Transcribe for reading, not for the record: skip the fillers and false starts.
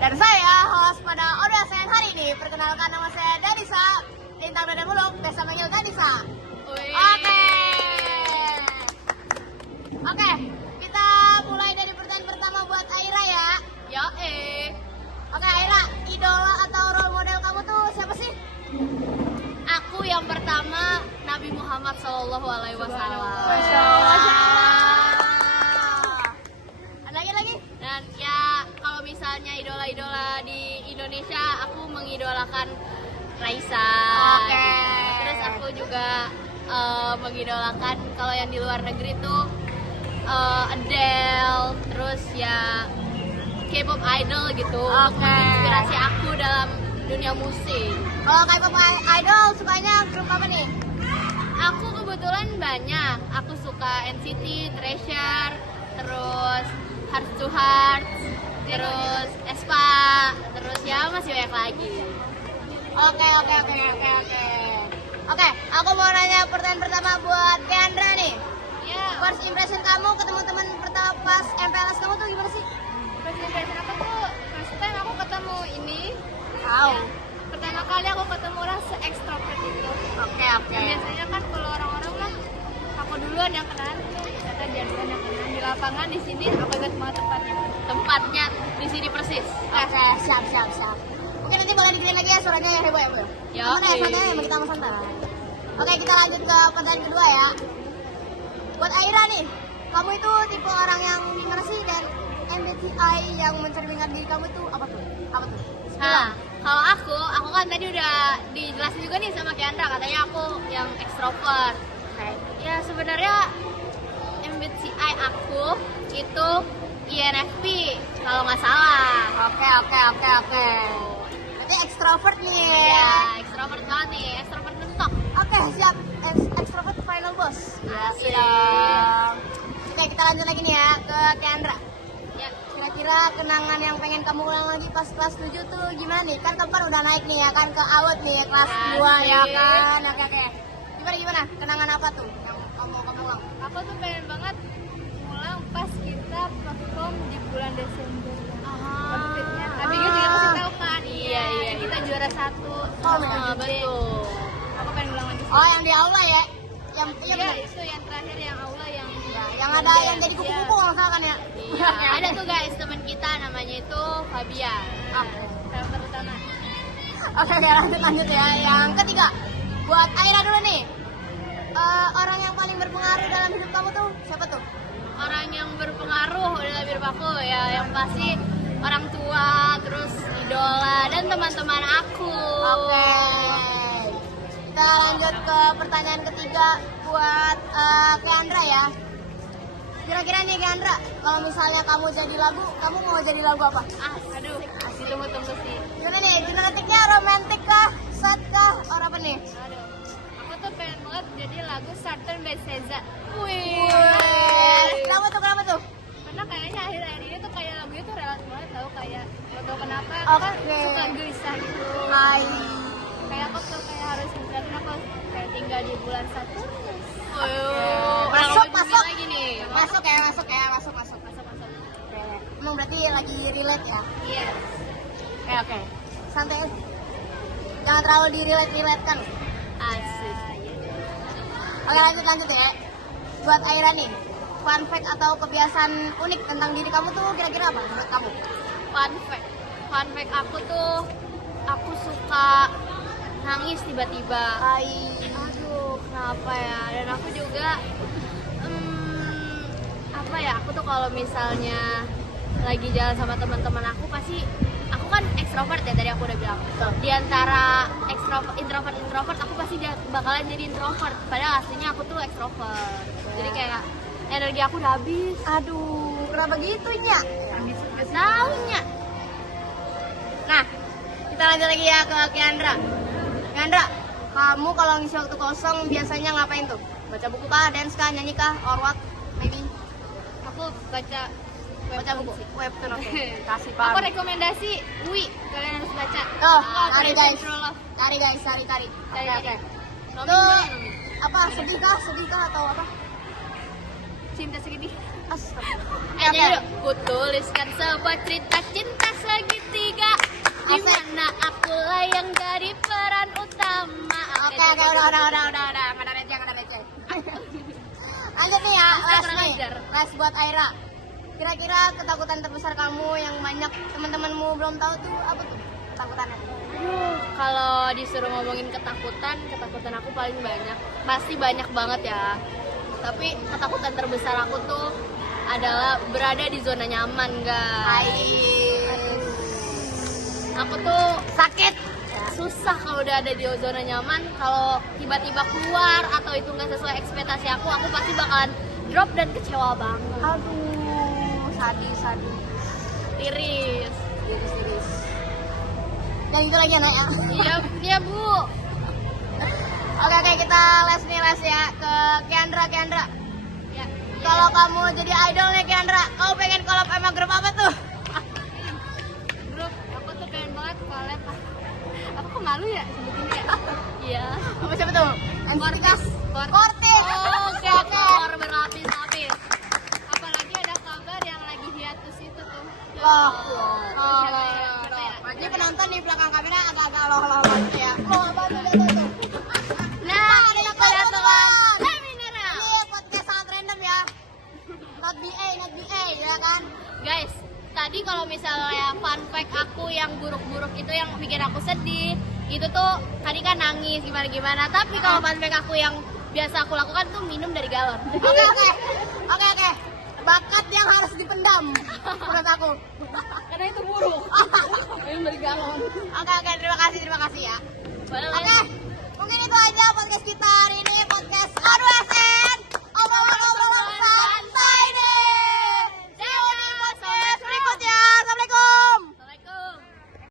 Dan saya, host pada Odasen hari ini, perkenalkan nama saya Danisa, Lintang Dada Muluk, biasa manggil Danisa. Oke, kita mulai dari pertanyaan pertama buat Aira ya. Oke Aira, idola atau role model kamu tuh siapa sih? Aku yang pertama Nabi Muhammad Shallallahu Alaihi Wasallam. Ada lagi? Dan ya kalau misalnya idola-idola di Indonesia, aku mengidolakan Raisa. Oke. Terus aku juga mengidolakan kalau yang di luar negeri tuh Adele. Terus ya K-pop idol gitu. Untuk Oke. menginspirasi aku dalam dunia musik. Kalau K-pop idol sukanya grup apa nih? Aku kebetulan banyak. Aku suka NCT, Treasure, terus Heart to Heart, terus Aespa, terus ya masih banyak lagi. Oke. Oke, aku mau nanya pertanyaan pertama buat Keandra nih. Ya, First impression kamu ke teman-teman pertama pas MPLS kamu tuh gimana sih? first impression aku tuh first time aku ketemu ini. Wow. Ya, pertama kali aku ketemu orang se-extrovert itu. Oke. Biasanya kan kalau orang-orang kan aku duluan yang kenalan, ternyata dia duluan yang kenalan di lapangan. Di sini aku ingat banget tempatnya di sini persis. Oke, siap. Oke, nanti boleh dikirim lagi ya suaranya yang heboh ya, Bu? Ya, Santai, santai, emang kita sama santai. Oke, kita lanjut ke pertanyaan kedua ya. Buat Aira nih, kamu itu tipe orang yang gimana sih, dan MBTI yang mencerminkan diri kamu itu apa tuh? Nah, kalau aku kan tadi udah dijelasin juga nih sama Kiandra, katanya aku yang ekstrovert. Ya sebenarnya MBTI aku itu INFP kalau nggak salah. Oke. Berarti ekstrovert nih. Ya, ekstrovert banget nih, ekstrovert mentok. Oke, siap. Ekstrovert final boss. Asik. Oke, kita lanjut lagi nih ya ke Kendra. Ya, Kira-kira kenangan yang pengen kamu ulang lagi pas kelas 7 tuh gimana nih? Kan kamu kan udah naik nih ya kan ke AUD nih ya, kelas 2 ya Asik. kan. Oke. Gimana? Kenangan apa tuh yang kamu ulang? aku tuh pengen banget ngulang pas kita perform di bulan Desember. Konfitnya. Tapi juga kasih tahu kan. Iya. Kita juara 1. Oh, betul. Betul. Aku pengen ngulang lagi. Oh, yang di aula ya? Yang Iya, bener. itu yang terakhir yang aula yang Ya, yang ada yang jadi kupu-kupu kalau nggak salah kan ya? Iya, ada tuh guys teman kita namanya itu Fabian. Oke. Karakter utama. Oke, lanjut ya. Yang ketiga, buat Aira dulu nih. Orang yang paling berpengaruh dalam hidup kamu tuh siapa tuh? Orang yang berpengaruh dalam hidup aku ya yang pasti orang tua, terus idola dan teman-teman aku. Oke. Kita lanjut ke pertanyaan ketiga buat Keandra ya. Kira-kira nih Keandra, kalau misalnya kamu jadi lagu, kamu mau jadi lagu apa? Aduh, masih tunggu sih. Gimana nih, genetiknya romantis kah, sad kah, or apa nih? Aduh, aku tuh pengen banget jadi lagu Saturn by Seza. Kenapa tuh? Karena kayaknya akhir-akhir ini tuh kayak lagunya tuh relate banget tau, kayak gak tau kenapa Oke. kan suka gelisah gitu. Hai. Kayak aku tuh kayak harus misalnya aku kayak tinggal di bulan Saturnus. Masuk. Lagi nih. Masuk. Emang berarti lagi relate ya? Iya. Oke. Santai. Jangan terlalu di-relate kan. Asik. Oke, lanjut ya. Buat Aira nih, fun fact atau kebiasaan unik tentang diri kamu tuh kira-kira apa menurut kamu? Fun fact aku tuh aku suka nangis tiba-tiba. Aduh, kenapa ya? Dan aku juga apa ya? Aku tuh kalau misalnya lagi jalan sama teman-teman aku pasti aku kan ekstrovert ya, tadi aku udah bilang. Di antara introvert aku pasti bakalan jadi introvert. Padahal aslinya aku tuh ekstrovert. Jadi kayak energi aku udah habis. Aduh, kenapa gitu nya? Taunya. Nah, kita lanjut lagi ya ke Keandra. Keandra, kamu kalau ngisi waktu kosong biasanya ngapain tuh? Baca buku kah, dance kah, nyanyi kah, or what? Maybe. Aku baca Buku. Webtoon, oke. Kasih Aku paham. rekomendasi Wi, kalian harus baca. Oh, Enggak, cari guys. Central Love. Cari. Cari. Oke. Nomi Tuh, gimana, Nomi? apa sedih kah atau apa? Cinta segitiga. Astaga. Nyanyi yuk. Ku tuliskan sebuah cerita cinta segitiga ketiga di mana akulah yang jadi peran utama. Oke, udah, nggak ada receh. Lanjut nih ya, les buat Aira. Kira-kira ketakutan terbesar kamu yang banyak teman-temanmu belum tahu tuh apa tuh ketakutannya? Kalau disuruh ngomongin ketakutan aku paling banyak. Pasti banyak banget ya. Tapi ketakutan terbesar aku tuh adalah berada di zona nyaman, guys. Aku tuh Sakit. susah kalau udah ada di zona nyaman. Kalau tiba-tiba keluar atau itu nggak sesuai ekspektasi aku pasti bakalan drop dan kecewa banget. Aduh, sadis. Tiris. Dan itu lagi anak ya. Iya Bu. Oke, kita les ya ke Kendra. Ya. Kalau kamu jadi idol nih Kendra, kamu pengen collab sama grup apa tuh? Grup aku tuh pengen banget collab. Aku kok malu ya sebutinnya ya? Iya. Apa siapa tuh? Kortis. Kortis. Oke. Kor berarti tapi. Apalagi ada kabar yang lagi hiatus itu tuh. Loh. Siapa ya? Ini penonton di belakang kamera agak-agak loh banget ya. Loh, apa tuh tuh? Nah, ini Ini aku lihat tuh kan. Ini podcast sangat random ya. Not BA ya kan? Guys, tadi kalau misalnya fun fact aku yang buruk-buruk itu yang bikin aku sedih, itu tuh tadi kan nangis gimana. Tapi kalau fun fact aku yang biasa aku lakukan tuh minum dari galon. Oke. Bakat yang harus dipendam menurut aku. Karena itu buruk. Minum dari galon. Oke, terima kasih ya. Boleh. Oke, mungkin itu aja podcast kita hari ini, podcast A2SM.